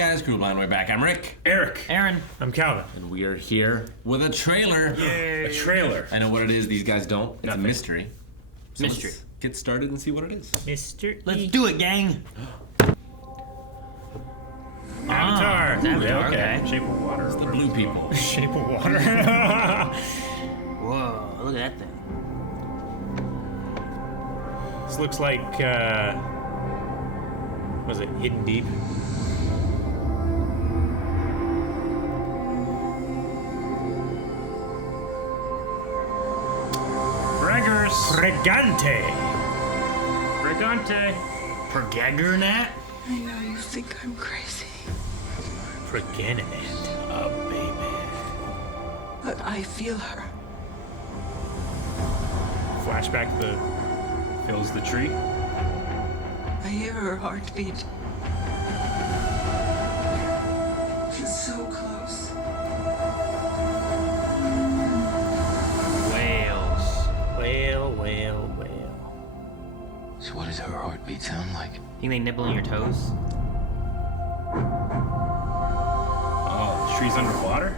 guys, Crew Blind Way Back. I'm Rick. Eric. Aaron. I'm Calvin. And we are here with a trailer. Yay. A trailer. I know what it is, these guys don't. It's Nothing. a mystery. So Mystery. let's get started and see what it is. Mr. Let's do it, gang. Avatar. It's Avatar, okay. Shape of water. It's the blue people. Shape of water. Whoa, look at that thing. This looks like, was it Hidden Deep? Braggers. Pregante. Pregante. Pergaggernat? I know you think I'm crazy, Preganinant. Oh, baby. but I feel her. Flashback to the... Fills the tree. I hear her heartbeat. She's so close. Whales. Whale. So what does her heartbeat sound like? Think they nibble on your toes? Oh, the tree's underwater?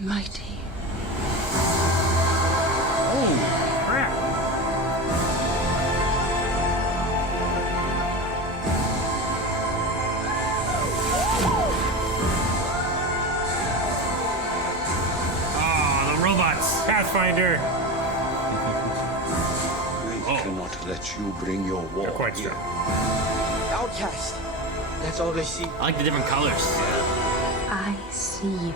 Mighty. Oh, crap. Oh, the robots. Pathfinder. We cannot let you bring your war They're quite here. strong. Outcast. That's all they see. I like the different colors. I see you.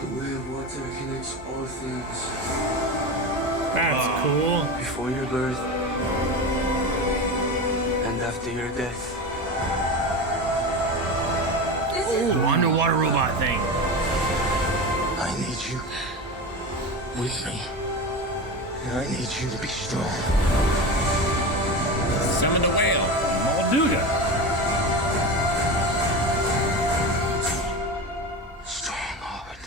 The way of water connects all things. That's cool. Before your birth and after your death. Ooh, underwater robot thing. I need you with me. And I need you to be strong. Summon the whale. Molduga. Strong heart.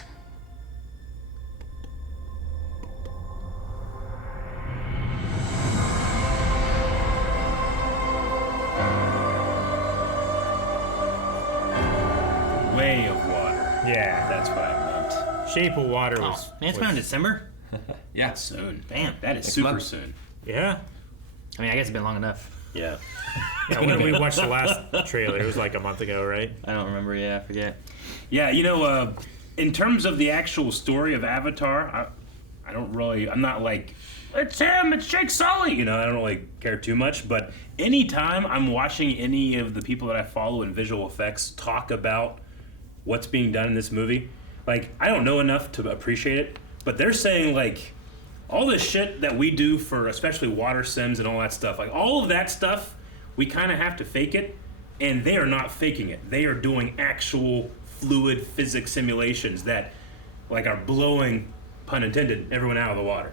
Way of water. Yeah. That's what I meant. Shape of water Oh, was... man, it's was- around December. Yeah. Soon. Damn. That is Next super month. soon. Yeah. I mean, I guess it's been long enough. Yeah. Yeah, when did we watch the last trailer? It was like a month ago, right? I don't remember. Yeah, I forget. Yeah, you know, in terms of the actual story of Avatar, I don't really, I'm not like, it's him, it's Jake Sully, you know, I don't really care too much, but anytime I'm watching any of the people that I follow in visual effects talk about what's being done in this movie, like, I don't know enough to appreciate it, but they're saying, like, all this shit that we do for especially water sims and all that stuff, like, all of that stuff, we kind of have to fake it, and they are not faking it. They are doing actual fluid physics simulations that, like, are blowing, pun intended, everyone out of the water.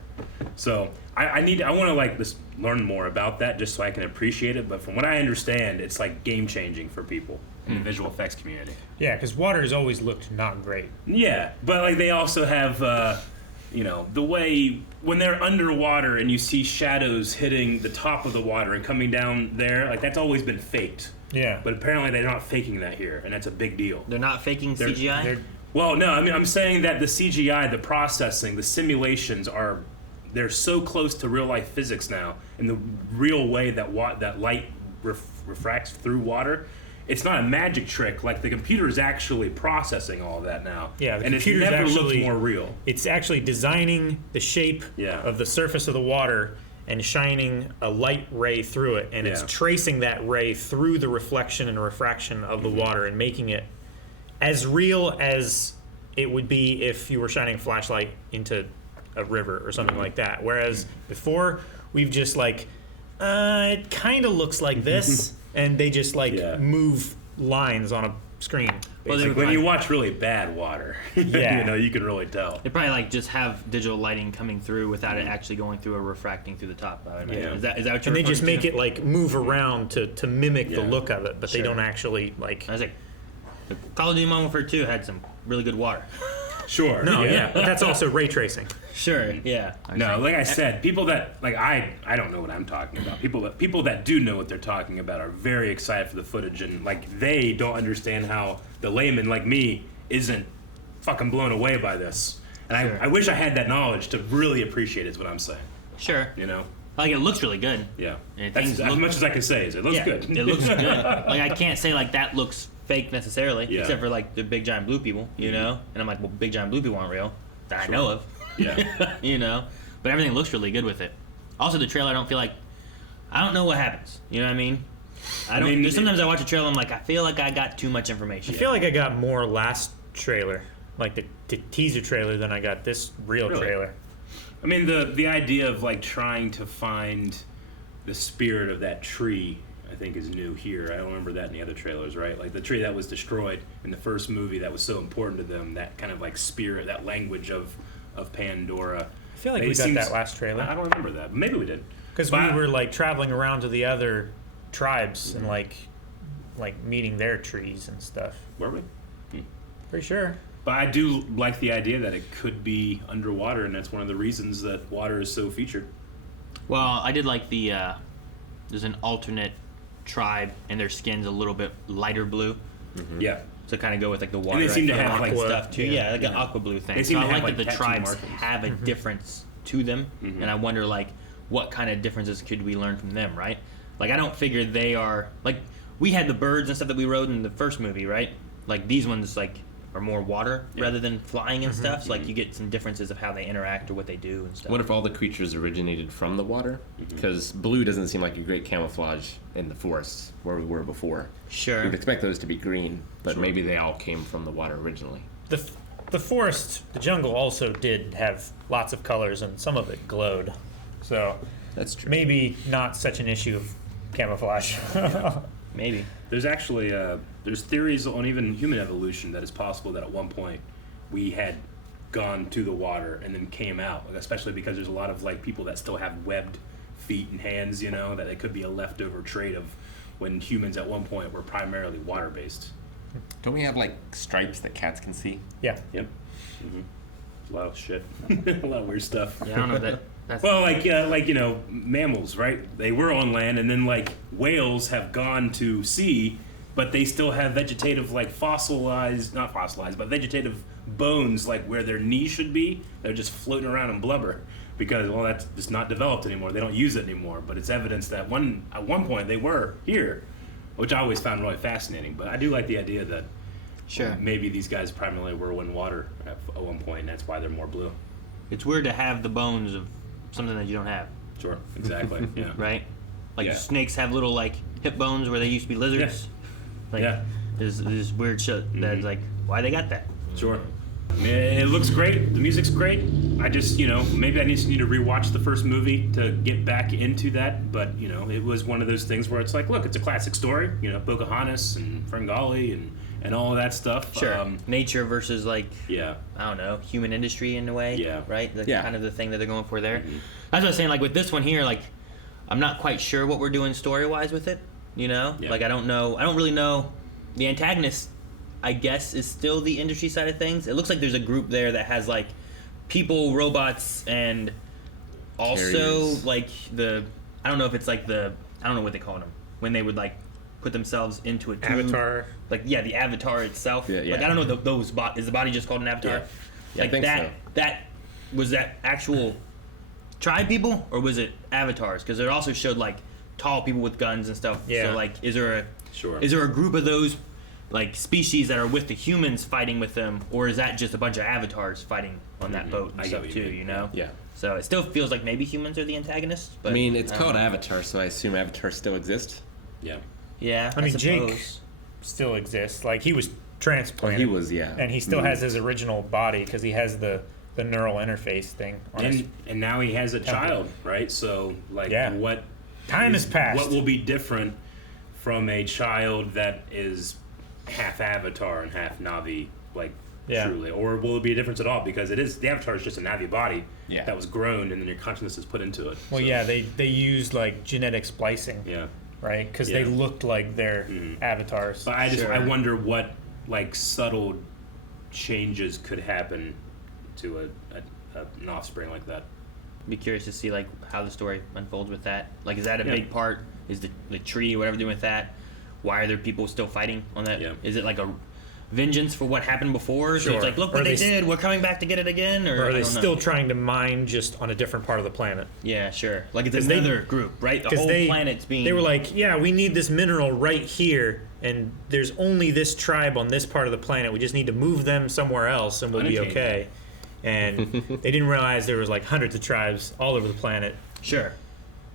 So I want to like just learn more about that just so I can appreciate it. But from what I understand, it's like game changing for people in the visual effects community. Yeah, because water has always looked not great. Yeah, but like they also have, you know, the way when they're underwater and you see shadows hitting the top of the water and coming down there, like that's always been faked. Yeah. But apparently they're not faking that here, and that's a big deal. They're not faking CGI? They're- Well, no, I mean I'm saying that the CGI, the processing, the simulations they're so close to real life physics now, in the real way that that light refracts through water. It's not a magic trick. Like the computer is actually processing all of that now. Yeah, the and it's computer's never looked actually- more real. It's actually designing the shape Yeah. of the surface of the water and shining a light ray through it, and it's Yeah. tracing that ray through the reflection and refraction of Mm-hmm. the water and making it as real as it would be if you were shining a flashlight into a river or something like that. Whereas before, we've just like, it kind of looks like this, and they just like Yeah. move lines on a screen. Well, they Like when you watch really bad water, Yeah. you know, you can really tell. They probably like just have digital lighting coming through without it actually going through or refracting through the top. I would imagine. Yeah. Is that what you're And they referring just make to? it like move around to mimic the Yeah. look of it, but they Sure. don't actually like. I was like, the Call of Duty Modern Warfare 2 had some really good water. Sure. No, yeah, but that's also ray tracing. Sure. Yeah. No, like I said, people that like I don't know what I'm talking about. People that do know what they're talking about are very excited for the footage, and like they don't understand how the layman like me isn't fucking blown away by this. And Sure. I wish I had that knowledge to really appreciate it, is what I'm saying. Sure. You know? Like it looks really good. Yeah. And That's things as look- much as I can say is it looks Yeah, good. It looks good. Like I can't say like that looks fake necessarily, Yeah. except for like the big giant blue people, you know. And I'm like, well, big giant blue people aren't real that I know of. Yeah. You know, but everything looks really good with it. Also, the trailer, I don't feel like I don't know what happens. You know what I mean? I don't. There's sometimes I watch a trailer, I'm like, I feel like I got too much information. I feel like I got more last trailer, like the teaser trailer, than I got this real Really? trailer. I mean, the idea of like trying to find the spirit of that tree, I think, is new here. I don't remember that in the other trailers, right? Like the tree that was destroyed in the first movie that was so important to them, that kind of like spirit, that language of Pandora. I feel like It we got seems- that last trailer I don't remember that. Maybe we did. because we were like traveling around to the other tribes and like meeting their trees and stuff. Were we? Pretty sure. But I do like the idea that it could be underwater, and that's one of the reasons that water is so featured. Well, I did like the there's an alternate tribe and their skin's a little bit lighter blue. Yeah. To kind of go with like the water they seem to have, like, stuff too. yeah. Yeah, like an aqua blue thing. They seem So to I have, like that like, the tattoo tribes markings. have a difference to them, and I wonder like what kind of differences could we learn from them, right? Like I don't figure they are like we had the birds and stuff that we rode in the first movie, right? Like these ones like are more water rather than flying and stuff. So like you get some differences of how they interact or what they do and stuff. What if all the creatures originated from the water? Because blue doesn't seem like a great camouflage in the forests where we were before. Sure. You'd expect those to be green, but maybe they all came from the water originally. The forest, the jungle also did have lots of colors, and some of it glowed. So That's true. maybe not such an issue of camouflage. Maybe. There's actually there's theories on even human evolution that it's possible that at one point we had gone to the water and then came out, especially because there's a lot of like people that still have webbed feet and hands, you know, that it could be a leftover trait of when humans at one point were primarily water based. Don't we have like stripes that cats can see? Yeah. Yep. A lot of shit. A lot of weird stuff. Yeah, I don't know that. That's Well, like you know, mammals, right? They were on land, and then like whales have gone to sea, but they still have vegetative, like not fossilized, but vegetative bones, like where their knee should be. They're just floating around in blubber because, well, that's just not developed anymore. They don't use it anymore. But it's evidence that at one point they were here, which I always found really fascinating. But I do like the idea that sure. maybe these guys primarily were in water at one point, and that's why they're more blue. It's weird to have the bones of something that you don't have, Sure, exactly. Yeah. right? Like Yeah. snakes have little like hip bones where they used to be lizards. Like Yeah. there's this weird shit that's like why they got that. Sure. It looks great. The music's great. I just, you know, maybe I need to rewatch the first movie to get back into that. But, you know, it was one of those things where it's like, look, it's a classic story. You know, Pocahontas and Ferngully and all of that stuff. Sure. Nature versus like Yeah. I don't know, human industry in a way. Yeah. Right? That's Yeah. kind of the thing that they're going for there. That's what I was saying, like with this one here, like I'm not quite sure what we're doing story wise with it. You know? Yeah. Like I don't really know. The antagonist I guess is still the industry side of things. It looks like there's a group there that has like people, robots, and also Carriers. like I don't know if it's like I don't know what they call them when they would like put themselves into a tube. Avatar. Like the avatar itself. Yeah, yeah. Like I don't know those is the body just called an avatar? Yeah, Like I think that so. that was that actual tribe people or was it avatars? Because it also showed like tall people with guns and stuff. Yeah. So like is there Sure. a group of those like species that are with the humans fighting with them, or is that just a bunch of avatars fighting on that boat and I get stuff what you too? mean. You know. Yeah. So it still feels like maybe humans are the antagonists. But I mean, it's don't called know. Avatar, so I assume Avatar still exists. Yeah. Yeah. I mean, Jake suppose. still exists. Like he was transplanted. He was, yeah. And he still has his original body because he has the neural interface thing on his. And now he has a child, right? So, like, Yeah. what Time has passed. What will be different from a child that is half Avatar and half Navi, like, Yeah. truly? Or will it be a difference at all? Because the Avatar is just a Navi body Yeah. that was grown and then your consciousness is put into it. Well, So, yeah, they used like genetic splicing, Yeah. right? Because Yeah. they looked like their avatars. But I Sure. wonder what, like, subtle changes could happen to an offspring like that. Be curious to see like how the story unfolds with that. Like, is that a Yeah. big part? Is the tree, whatever, doing with that? Why are there people still fighting on that? Yeah. Is it like a vengeance for what happened before? So Sure. it's like, look Or what they they did. We're coming back to get it again. Or Or are I they don't know. still trying to mine just on a different part of the planet? Yeah, sure. Like it's 'Cause they- another group, right? The whole planet's being. They were like, yeah, we need this mineral right here, and there's only this tribe on this part of the planet. We just need to move them somewhere else, and we'll be Unchained. okay. And they didn't realize there was like hundreds of tribes all over the planet. sure.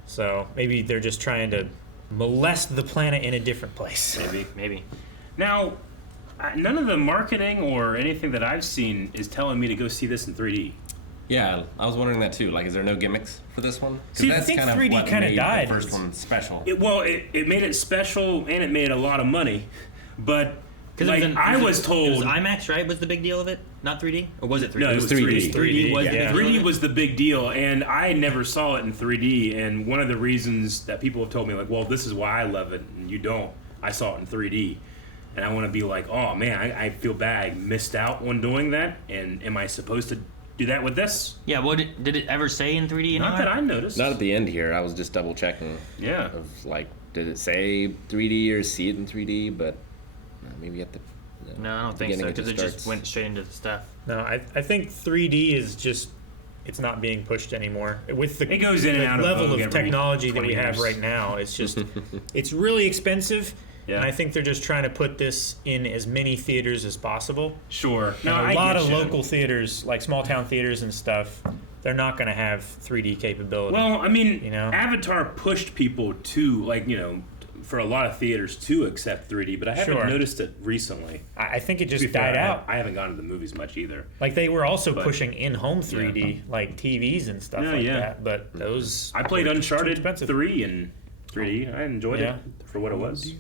So maybe they're just trying to molest the planet in a different place. Maybe. Now, none of the marketing or anything that I've seen is telling me to go see this in 3D. Yeah, I was wondering that too. Like, is there no gimmicks for this one? 'Cause See, I that's think kind of 3D what kinda made died. the first one special. It made it special and it made a lot of money, but like I was It told, was IMAX, right? Was the big deal of it? Not 3D, or was it 3D? no, it was 3D. 3D was Yeah. the big deal. 3D was the big deal, and I never saw it in 3D. And one of the reasons that people have told me, like, well, this is why I love it, and you don't. I saw it in 3D, and I want to be like, oh man, I feel bad, I missed out on doing that. And am I supposed to do that with this? Yeah. What did it ever say in 3D? Not that I noticed. Not at the end here. I was just double checking. Yeah. Of like, did it say 3D or see it in 3D? But maybe at the No, I don't think so, beginning because it starts. just went straight into the stuff. No, I think 3D is just, it's not being pushed anymore. With the, It goes in and the out of level vogue of every technology that 20 we have years. right now, it's just, it's really expensive. Yeah. And I think they're just trying to put this in as many theaters as possible. Sure. No, And I a lot get of you. local theaters, like small town theaters and stuff, they're not going to have 3D capability. Well, I mean, You know? Avatar pushed people to, like, for a lot of theaters to accept 3D, but I haven't Sure. noticed it recently. I think it To be just fair, died out. I haven't gone to the movies much either. Like they were also But- pushing in-home 3D, like TVs and stuff Yeah, like yeah. that. But those I played were too Uncharted expensive. 3 in 3D. I enjoyed Yeah. it for what it was.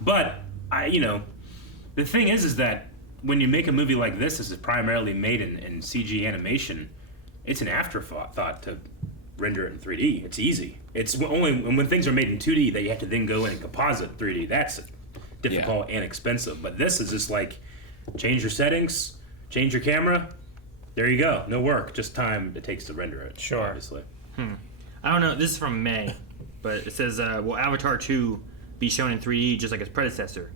But the thing is that when you make a movie like this is primarily made in CG animation, it's an afterthought to render it in 3D. It's easy. It's only when things are made in 2D that you have to then go in and composite 3D. That's difficult and expensive. But this is just like change your settings, change your camera. There you go. No work, just time it takes to render it. Sure. Obviously. I don't know. This is from May, but it says, will Avatar 2 be shown in 3D just like its predecessor?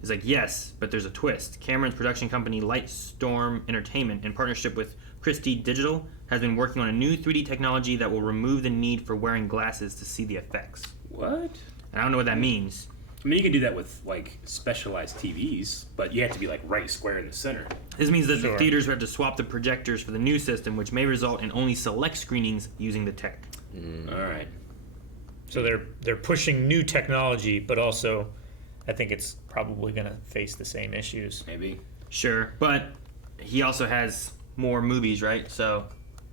It's like, yes, but there's a twist. Cameron's production company Lightstorm Entertainment, in partnership with Christie Digital, has been working on a new 3D technology that will remove the need for wearing glasses to see the effects. What? And I don't know what that means. I mean, you can do that with like specialized TVs, but you have to be like right square in the center. This means that the Sure. theaters will have to swap the projectors for the new system, which may result in only select screenings using the tech. All right. So they're pushing new technology, but also I think it's probably going to face the same issues. Maybe. Sure, but he also has more movies, right? So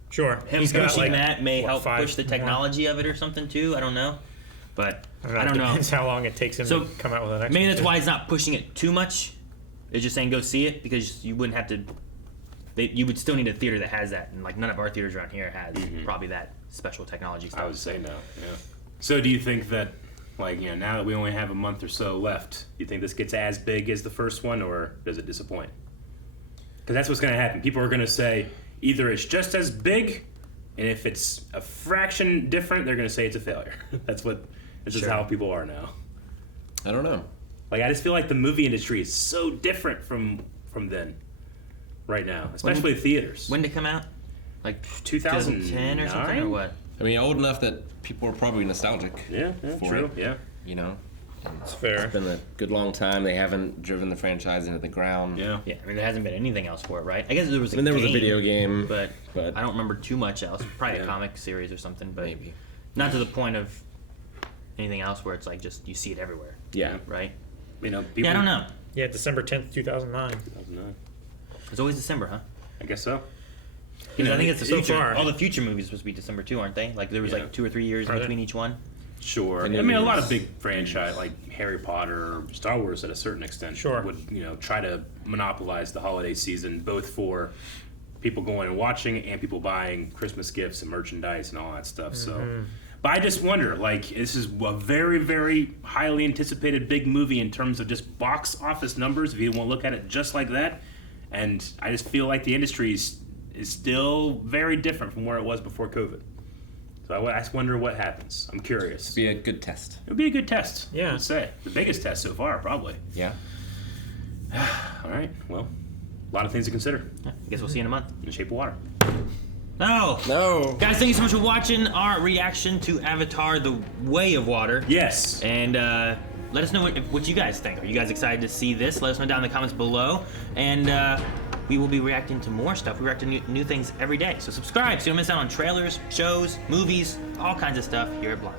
Sure. him He's got, pushing like, that may what, help 5 push the more? technology of it or something too. I don't know, but I It don't know. depends how long it takes him So, to come out with the next Maybe one. that's why he's not pushing it too much. It's just saying go see it because you wouldn't have to. You would still need a theater that has that, and like none of our theaters around here has probably that special technology stuff. I would say no. Yeah. So do you think that, like, now that we only have a month or so left, do you think this gets as big as the first one, or does it disappoint? Because that's what's going to happen. People are going to say either it's just as big, and if it's a fraction different, they're going to say it's a failure. This is Sure. how people are now. I don't know. Like, I just feel like the movie industry is so different from then, right now, especially theaters. When did it come out? Like 2010 or something, or what? I mean, old enough that people are probably nostalgic. Yeah, for true. it. Yeah. You know, It's fair. it's been a good long time. They haven't driven the franchise into the ground. Yeah. Yeah, I mean there hasn't been anything else for it, right? I guess there was. I mean, there was a video game, but but I don't remember too much else. Probably a Yeah. comic series or something, but maybe. not to the point of anything else where it's like just you see it everywhere, Yeah. right? People, Yeah, I don't know. Yeah, December 10th, 2009. 2009. It's always December, huh? I guess so. Because I think it's the so future. far. All the future movies are supposed to be December too, aren't they? Like there was Yeah. like 2 or 3 years in Are they? between each one. Sure. I And mean, a it lot is- of big franchise like Harry Potter or Star Wars at a certain extent Sure. would, try to monopolize the holiday season both for people going and watching and people buying Christmas gifts and merchandise and all that stuff. So, but I just wonder, like, this is a very, very highly anticipated big movie in terms of just box office numbers. If you want to look at it just like that, And I just feel like the industry is still very different from where it was before COVID. So I just wonder what happens. I'm curious. Be a good test. It would be a good test. Yeah. I would say. The biggest test so far, probably. Yeah. All right. Well, a lot of things to consider I guess we'll see you in a month. in the shape of water. No. Guys, thank you so much for watching our reaction to Avatar: The Way of Water. Yes. And let us know what you guys think. Are you guys excited to see this? Let us know down in the comments below. And we will be reacting to more stuff. We react to new things every day. So subscribe so you don't miss out on trailers, shows, movies, all kinds of stuff here at Blind.